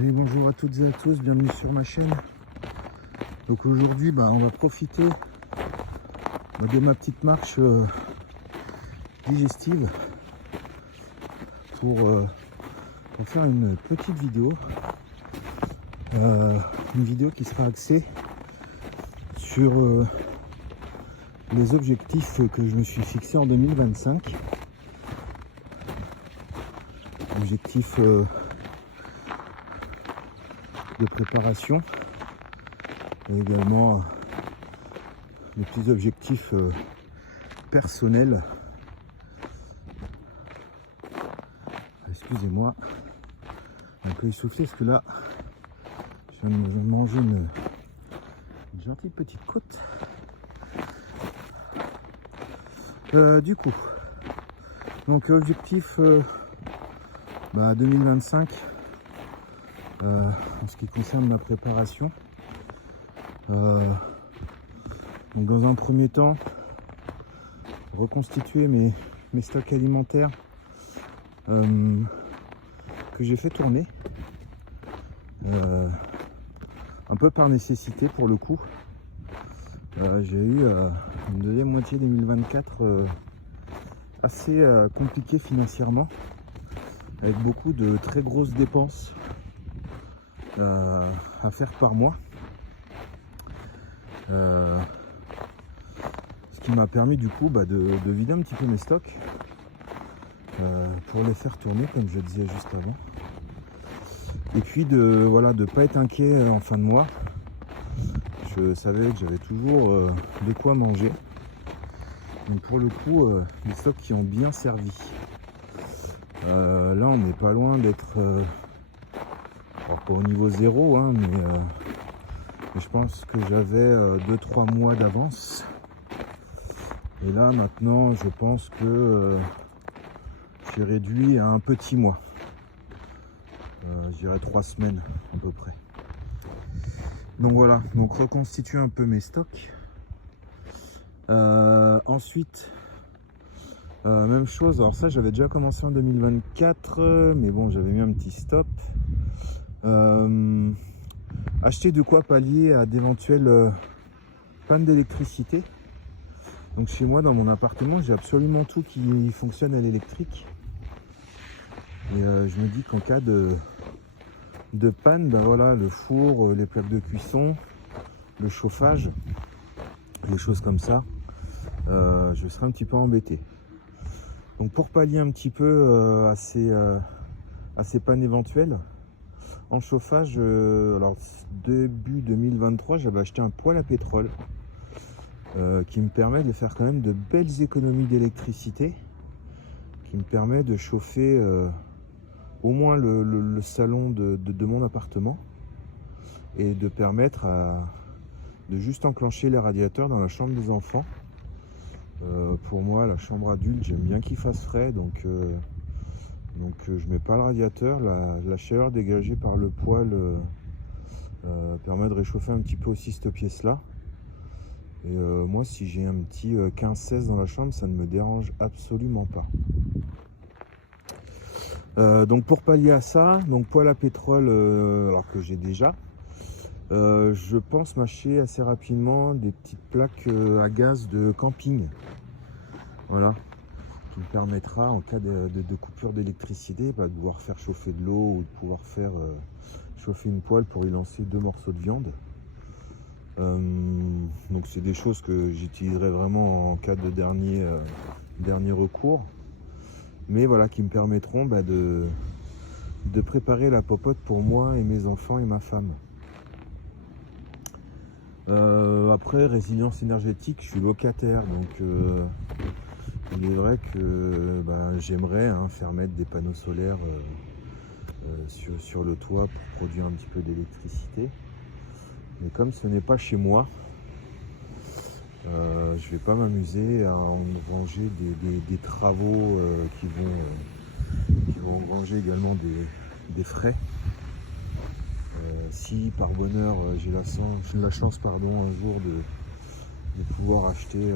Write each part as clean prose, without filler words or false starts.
Allez, bonjour à toutes et à tous, bienvenue sur ma chaîne. Donc aujourd'hui, on va profiter de ma petite marche digestive pour faire une petite vidéo. Une vidéo qui sera axée sur les objectifs que je me suis fixés en 2025. Objectifs de préparation et également des petits objectifs personnels. Excusez-moi, un peu essoufflé parce que là je viens de manger une gentille petite côte. Du coup, donc objectif 2025 en ce qui concerne ma préparation. Donc dans un premier temps, reconstituer mes stocks alimentaires que j'ai fait tourner un peu par nécessité pour le coup. J'ai eu une deuxième moitié 2024 assez compliquée financièrement, avec beaucoup de très grosses dépenses à faire par mois, ce qui m'a permis du coup de vider un petit peu mes stocks pour les faire tourner comme je le disais juste avant, et puis de pas être inquiet en fin de mois. Je savais que j'avais toujours de quoi manger, donc pour le coup des stocks qui ont bien servi. Là on n'est pas loin d'être pas au niveau zéro, hein, mais je pense que j'avais 2-3 mois d'avance, et là maintenant je pense que j'ai réduit à un petit mois, je dirais 3 semaines à peu près. Donc voilà, donc reconstituer un peu mes stocks. Ensuite même chose, alors ça j'avais déjà commencé en 2024, mais bon, j'avais mis un petit stop. Acheter de quoi pallier à d'éventuelles pannes d'électricité. Donc chez moi dans mon appartement, j'ai absolument tout qui fonctionne à l'électrique, et je me dis qu'en cas de panne, voilà, le four, les plaques de cuisson, le chauffage, les choses comme ça, je serai un petit peu embêté. Donc pour pallier un petit peu à ces pannes éventuelles en chauffage, alors début 2023 j'avais acheté un poêle à pétrole qui me permet de faire quand même de belles économies d'électricité, qui me permet de chauffer au moins le salon de mon appartement, et de permettre de juste enclencher les radiateurs dans la chambre des enfants. Pour moi, la chambre adulte, j'aime bien qu'il fasse frais, donc je mets pas le radiateur. La chaleur dégagée par le poêle permet de réchauffer un petit peu aussi cette pièce là. Et moi, si j'ai un petit 15-16 dans la chambre, ça ne me dérange absolument pas. Donc pour pallier à ça, donc poêle à pétrole, alors que j'ai déjà, je pense m'acheter assez rapidement des petites plaques à gaz de camping, voilà, qui me permettra en cas de coupure d'électricité de pouvoir faire chauffer de l'eau, ou de pouvoir faire chauffer une poêle pour y lancer 2 morceaux de viande. Donc c'est des choses que j'utiliserai vraiment en cas de dernier recours, mais voilà, qui me permettront de préparer la popote pour moi et mes enfants et ma femme. Après, résilience énergétique, je suis locataire, donc il est vrai que j'aimerais faire mettre des panneaux solaires sur le toit pour produire un petit peu d'électricité. Mais comme ce n'est pas chez moi, je vais pas m'amuser à engranger des travaux qui vont engranger également des frais. Si par bonheur j'ai la chance un jour de pouvoir acheter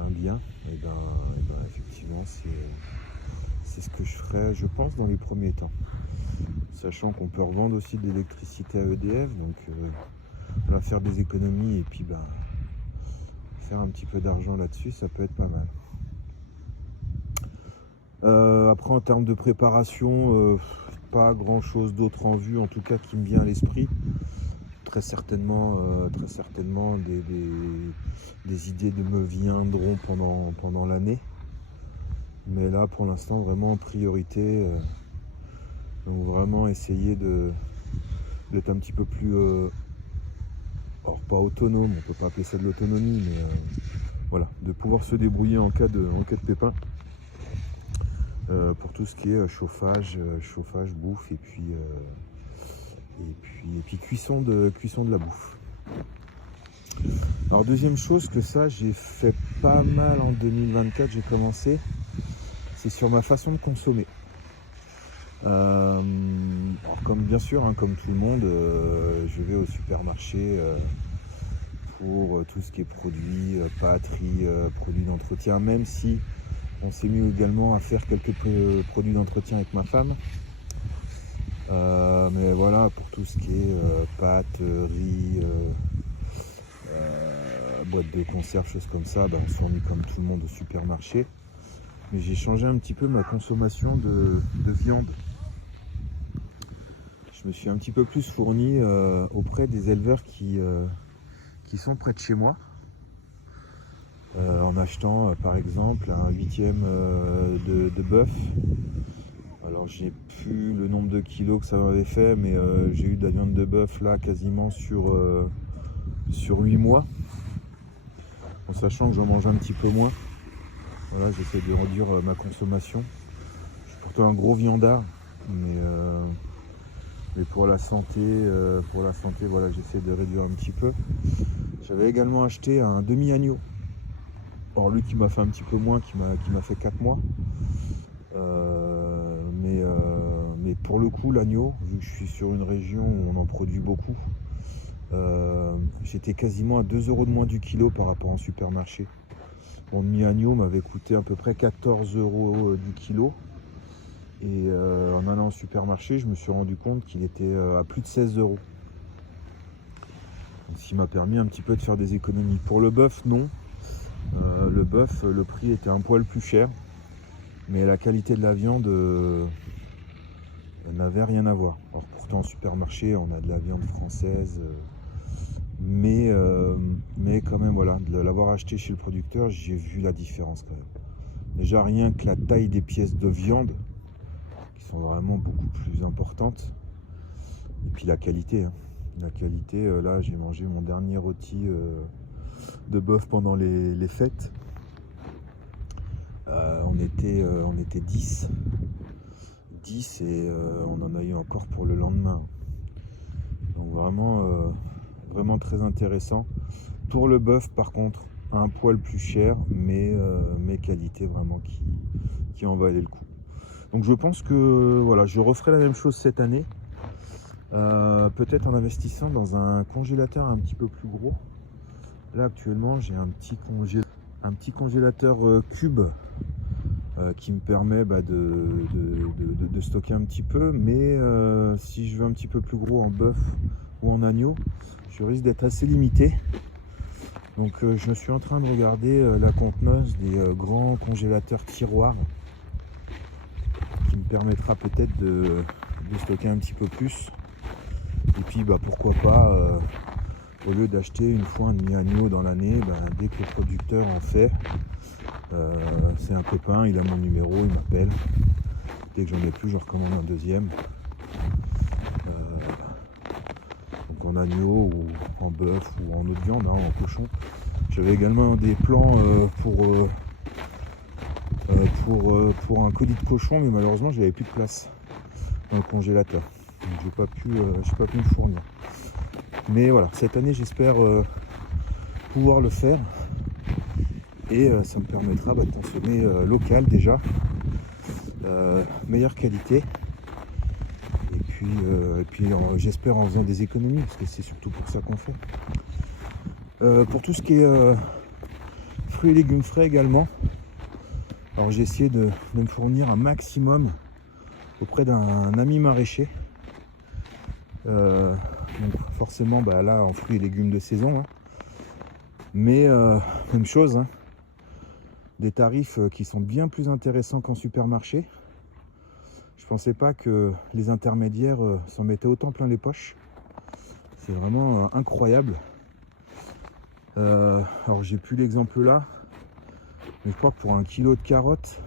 un bien, et effectivement c'est ce que je ferai, je pense, dans les premiers temps. Sachant qu'on peut revendre aussi de l'électricité à EDF, donc on va faire des économies et puis faire un petit peu d'argent là-dessus, ça peut être pas mal. Après en termes de préparation, pas grand chose d'autre en vue, en tout cas qui me vient à l'esprit. Très certainement des idées me viendront pendant l'année. Mais là pour l'instant vraiment en priorité. Donc vraiment essayer d'être un petit peu plus, alors pas autonome, on peut pas appeler ça de l'autonomie, mais voilà, de pouvoir se débrouiller en cas de pépin. Pour tout ce qui est chauffage, bouffe et puis cuisson de la bouffe. Alors deuxième chose que ça j'ai fait pas mal en 2024, j'ai commencé, c'est sur ma façon de consommer. Alors comme bien sûr, hein, comme tout le monde, je vais au supermarché pour tout ce qui est produits, pâtes, riz, produits d'entretien, même si on s'est mis également à faire quelques produits d'entretien avec ma femme. Mais voilà, pour tout ce qui est pâtes, riz, boîtes de conserve, choses comme ça, on s'en mis comme tout le monde au supermarché. Mais j'ai changé un petit peu ma consommation de viande. Je me suis un petit peu plus fourni auprès des éleveurs qui sont près de chez moi. En achetant par exemple un 8e de bœuf. Alors j'ai plus le nombre de kilos que ça m'avait fait, mais j'ai eu de la viande de bœuf là quasiment sur 8 mois. En sachant que j'en mange un petit peu moins. Voilà, j'essaie de réduire ma consommation. Je suis pourtant un gros viandard, mais pour la santé, voilà, j'essaie de réduire un petit peu. J'avais également acheté un demi-agneau. Alors lui qui m'a fait un petit peu moins, qui m'a fait 4 mois. Mais pour le coup, l'agneau, vu que je suis sur une région où on en produit beaucoup, j'étais quasiment à 2 € de moins du kilo par rapport en supermarché. Mon demi-agneau m'avait coûté à peu près 14 € du kilo. Et en allant au supermarché, je me suis rendu compte qu'il était à plus de 16 €. Donc, ce qui m'a permis un petit peu de faire des économies. Pour le bœuf, non. Le bœuf, le prix était un poil plus cher. Mais la qualité de la viande n'avait rien à voir. Alors pourtant, au supermarché, on a de la viande française. Mais quand même, voilà, de l'avoir acheté chez le producteur, j'ai vu la différence quand même. Déjà, rien que la taille des pièces de viande, qui sont vraiment beaucoup plus importantes. Et puis la qualité. Hein. La qualité, là, j'ai mangé mon dernier rôti de bœuf pendant les fêtes. On était 10 et on en a eu encore pour le lendemain. Donc vraiment très intéressant. Pour le bœuf par contre, un poil plus cher, mais qualité vraiment qui en valait le coup. Donc je pense que voilà, je referai la même chose cette année. Peut-être en investissant dans un congélateur un petit peu plus gros. Là actuellement j'ai un petit congélateur cube qui me permet de stocker un petit peu, mais si je veux un petit peu plus gros en bœuf ou en agneau, je risque d'être assez limité. Donc je suis en train de regarder la contenance des grands congélateurs tiroirs qui me permettra peut-être de stocker un petit peu plus. Et puis pourquoi pas, au lieu d'acheter une fois un demi-agneau dans l'année, dès que le producteur en fait, c'est un copain, il a mon numéro, il m'appelle. Dès que j'en ai plus, je recommande un deuxième. Donc en agneau ou en bœuf ou en autre viande, hein, en cochon. J'avais également des plans pour un colis de cochon, mais malheureusement j'avais plus de place dans le congélateur. Donc j'ai pas pu me fournir. Mais voilà, cette année j'espère pouvoir le faire. Et ça me permettra de consommer local déjà, meilleure qualité, et puis j'espère en faisant des économies, parce que c'est surtout pour ça qu'on fait. Pour tout ce qui est fruits et légumes frais également, alors j'ai essayé de me fournir un maximum auprès d'un ami maraîcher. Donc forcément là en fruits et légumes de saison, hein. Mais même chose, hein. Des tarifs qui sont bien plus intéressants qu'en supermarché. Je pensais pas que les intermédiaires s'en mettaient autant plein les poches. C'est vraiment incroyable. Alors j'ai plus l'exemple là, mais je crois que pour 1 kilo de carottes,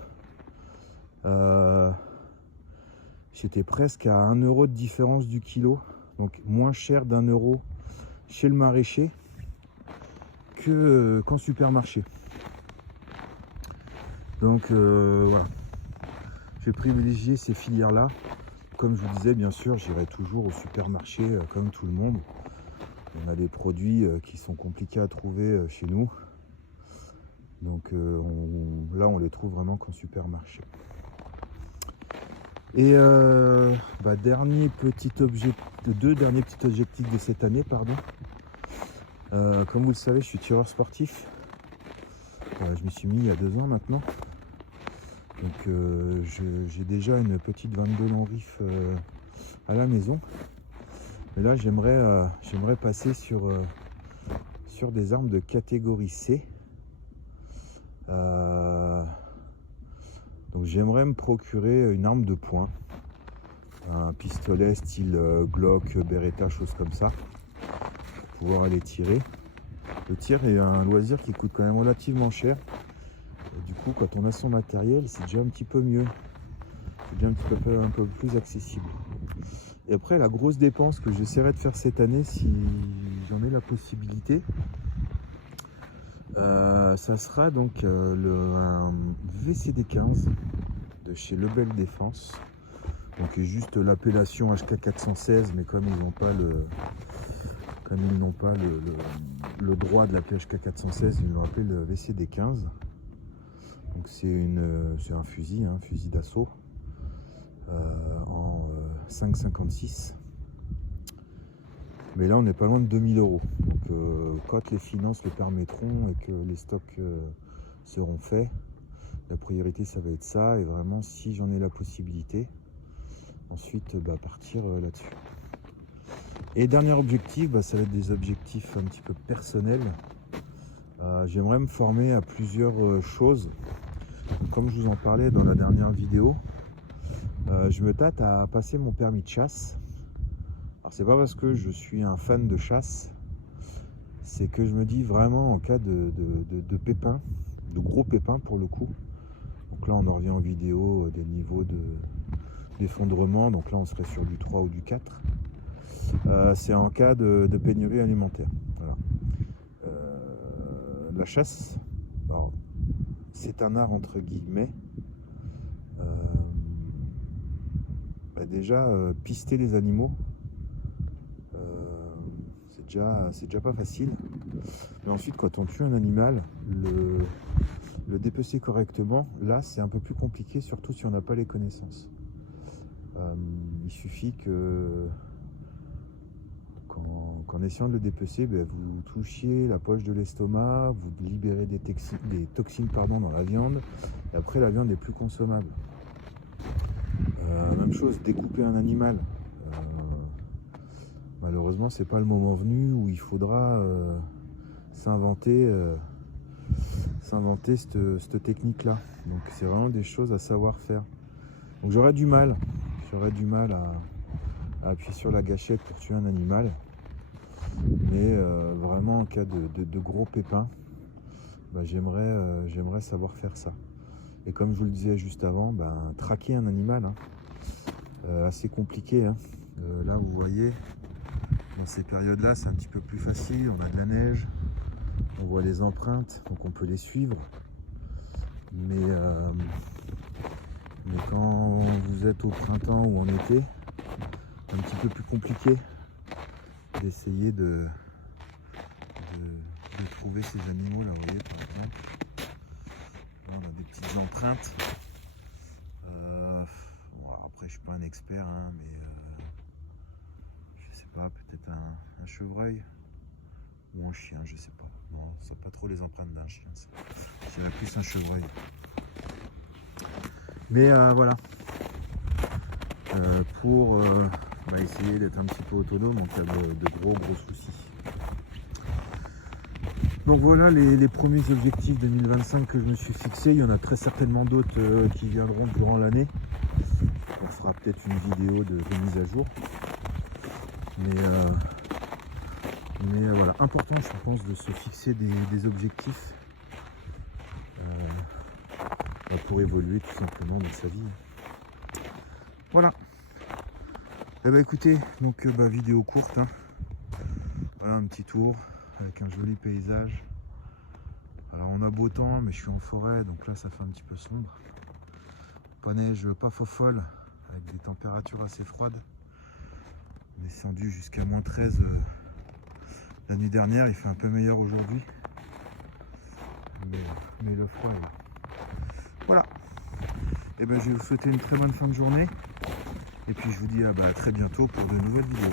j'étais presque à 1 euro de différence du kilo, donc moins cher d'1 euro chez le maraîcher qu'en supermarché. Donc voilà, j'ai privilégié ces filières là. Comme je vous disais, bien sûr, j'irai toujours au supermarché comme tout le monde. On a des produits qui sont compliqués à trouver chez nous, donc là on les trouve vraiment qu'en supermarché. Et deux derniers petits objectifs de cette année, pardon. Comme vous le savez, je suis tireur sportif. Je m'y suis mis il y a 2 ans maintenant. Donc j'ai déjà une petite 22 long rifle à la maison. Mais là j'aimerais passer sur des armes de catégorie C. Donc j'aimerais me procurer une arme de poing, un pistolet style Glock, Beretta, choses comme ça, pour pouvoir aller tirer. Le tir est un loisir qui coûte quand même relativement cher. Et du coup, quand on a son matériel, c'est déjà un petit peu mieux. C'est déjà un peu plus accessible. Et après, la grosse dépense que j'essaierai de faire cette année, si j'en ai la possibilité, ça sera donc un VCD15 de chez Lebel Défense. Donc juste l'appellation HK416, mais comme ils n'ont pas le droit de l'appeler HK416, ils l'ont appelé le VCD15. Donc c'est un fusil, hein, fusil d'assaut en 5,56. Mais là on n'est pas loin de 2000 €. Donc quand les finances le permettront et que les stocks seront faits, la priorité ça va être ça. Et vraiment, si j'en ai la possibilité, ensuite partir là-dessus. Et dernier objectif, ça va être des objectifs un petit peu personnels. J'aimerais me former à plusieurs choses. Donc, comme je vous en parlais dans la dernière vidéo, je me tâte à passer mon permis de chasse. Alors c'est pas parce que je suis un fan de chasse, c'est que je me dis vraiment en cas de pépins, de gros pépins pour le coup. Donc là on en revient en vidéo des niveaux d'effondrement, donc là on serait sur du 3 ou du 4. C'est en cas de pénurie alimentaire. Voilà. La chasse, alors, c'est un art entre guillemets. Déjà pister les animaux, c'est déjà pas facile. Mais ensuite, quand on tue un animal, le dépecer correctement, là c'est un peu plus compliqué, surtout si on n'a pas les connaissances. Il suffit que qu'en essayant de le dépecer, vous touchiez la poche de l'estomac, vous libérez des toxines dans la viande, et après la viande est plus consommable. Même chose, découper un animal. Malheureusement, c'est pas le moment venu où il faudra s'inventer cette technique-là. Donc c'est vraiment des choses à savoir faire. Donc j'aurais du mal à appuyer sur la gâchette pour tuer un animal. Mais vraiment en cas de gros pépins, j'aimerais savoir faire ça. Et comme je vous le disais juste avant, traquer un animal, assez compliqué, hein. Là vous voyez, dans ces périodes là c'est un petit peu plus facile, on a de la neige, on voit les empreintes, donc on peut les suivre. Mais quand vous êtes au printemps ou en été, c'est un petit peu plus compliqué d'essayer de trouver ces animaux là, vous voyez par exemple. Là, on a des petites empreintes. Après je suis pas un expert, hein, mais je sais pas, peut-être un chevreuil ou un chien, je sais pas. Non, c'est pas trop les empreintes d'un chien, c'est plus un chevreuil. Mais voilà. pour essayer d'être un petit peu autonome en cas de gros soucis. Donc voilà les premiers objectifs 2025 que je me suis fixé. Il y en a très certainement d'autres qui viendront durant l'année. On fera peut-être une vidéo de remise à jour. Mais voilà, important je pense de se fixer des objectifs pour évoluer tout simplement dans sa vie. Voilà. Eh ben écoutez, donc vidéo courte, hein. Voilà un petit tour avec un joli paysage. Alors on a beau temps, mais je suis en forêt, donc là ça fait un petit peu sombre. Pas neige, pas folle, avec des températures assez froides. On est descendu jusqu'à -13 la nuit dernière, il fait un peu meilleur aujourd'hui. Mais le froid est là. Voilà. Et ben je vais vous souhaiter une très bonne fin de journée. Et puis je vous dis à très bientôt pour de nouvelles vidéos.